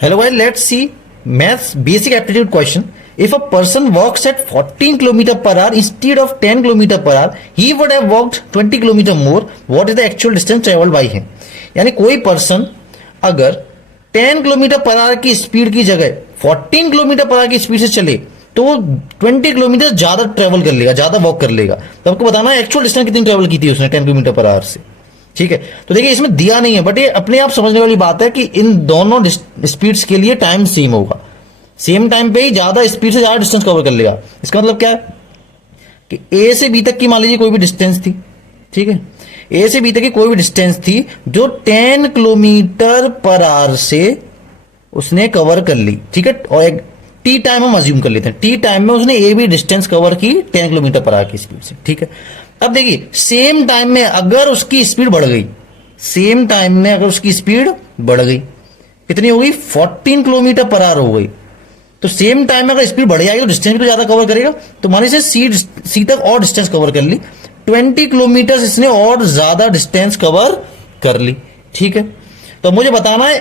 Hello, guys. Let's see maths basic aptitude question. If a person walks at 14 km per hour instead of 10 km per hour, he would have walked 20 km more. What is the actual distance traveled by him? यानी कोई person अगर 10 kilometre per hour की speed की जगह 14 kilometre per hour की speed से चले तो 20 किलोमीटर ज्यादा ट्रेवल कर लेगा, ज्यादा वॉक कर लेगा। तो आपको बताना है एक्चुअल डिस्टेंस कितनी ट्रेवल की थी उसने 10 किलोमीटर पर आवर से। ठीक है, तो देखिए इसमें दिया नहीं है, बट ये अपने आप समझने वाली बात है कि इन दोनों स्पीड्स के लिए टाइम सेम होगा, सेम टाइम पे ही ज्यादा स्पीड से ज्यादा डिस्टेंस कवर कर लेगा। इसका मतलब क्या है कि ए से बी तक की मान लीजिए कोई भी डिस्टेंस थी, ठीक है, ए से बी तक की कोई भी डिस्टेंस थी जो 10 किलोमीटर पर आवर से उसने कवर कर ली, ठीक है, और एक टी टाइम हम अज्यूम कर लेते हैं, टी टाइम में उसने ए भी डिस्टेंस कवर की 10 किलोमीटर पर आवर की स्पीड से। ठीक है, अब देखिए सेम टाइम में अगर उसकी स्पीड बढ़ गई, सेम टाइम में अगर उसकी स्पीड बढ़ गई, कितनी हो गई, 14 किलोमीटर पर आवर हो गई, तो सेम टाइम में अगर स्पीड बढ़ जाएगी तो डिस्टेंस भी तो ज्यादा कवर करेगा। तो मान लीजिए सी तक और डिस्टेंस कवर कर ली, 20 किलोमीटर इसने और ज्यादा डिस्टेंस कवर कर ली। ठीक है, तो मुझे बताना है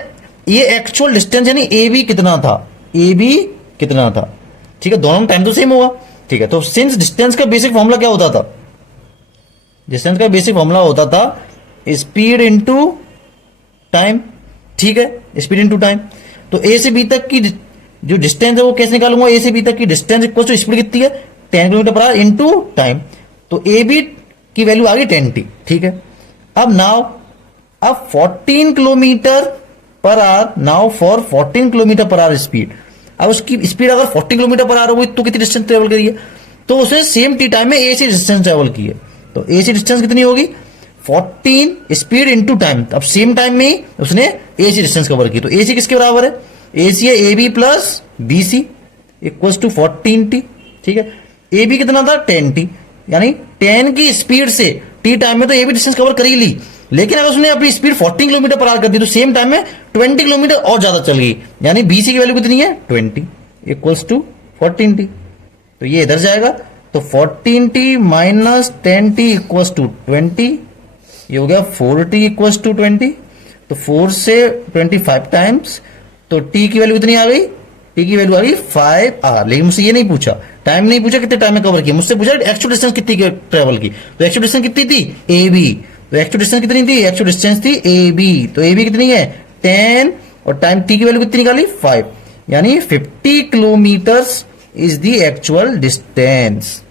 ये एक्चुअल डिस्टेंस यानी ए बी कितना था, ए बी कितना था। ठीक है, दोनों टाइम तो सेम होगा। ठीक है, तो सिंस डिस्टेंस का बेसिक फॉर्मूला क्या होता था, डिस्टेंस का बेसिक फॉर्मूला होता था स्पीड इनटू टाइम। ठीक है, स्पीड इनटू टाइम। तो ए से बी तक की जो डिस्टेंस है वो कैसे निकालूंगा, ए से बी तक की डिस्टेंस इक्वल टू स्पीड कितनी है 10 kilometre per hour into time. तो ए बी की वैल्यू आ गई 10t। ठीक है, अब नाउ अब 14 kilometre per hour, now for 14 kilometre per hour speed, अब उसकी स्पीड अगर 14 किलोमीटर पर आवर हुई तो कितनी डिस्टेंस ट्रेवल करी है, तो उसने सेम टी टाइम में ए से डिस्टेंस ट्रेवल की है। तो ए से डिस्टेंस कितनी होगी 14 स्पीड इनटू टाइम। अब सेम टाइम में ही उसने ए से डिस्टेंस कवर की, तो ए सी किसके बराबर है, ए सी है A B plus B C equal to 14t। ठीक है, ए बी कितना था 10t, यानी 10 की स्पीड से टी टाइम में तो ए बी डिस्टेंस कवर कर ही ली, लेकिन अगर उसने अपनी स्पीड 14 किलोमीटर पर आवर कर दी तो सेम टाइम में 20 किलोमीटर और ज्यादा चल गई, यानी बी सी की वैल्यू कितनी है 20 इक्वल्स टू 14t। तो ये इधर जाएगा, तो 14t minus 10t equals to 20, ये हो गया 4t इक्वल्स टू 20। तो 4 से 25 टाइम्स, तो t की वैल्यू कितनी आ गई, t की वैल्यू आ गई 5r। लेकिन मुझसे ये नहीं पूछा, टाइम नहीं पूछा कितने टाइम में कवर किया, मुझसे पूछा एक्चुअल डिस्टेंस कितनी ट्रेवल की। तो एक्चुअल डिस्टेंस कितनी थी ए बी, तो एक्चुअल डिस्टेंस कितनी थी, एक्चुअल डिस्टेंस थी ए बी, तो ए बी कितनी है 10 और टाइम t की वैल्यू कितनी निकाली 5, यानी 50 kilometre is the actual distance.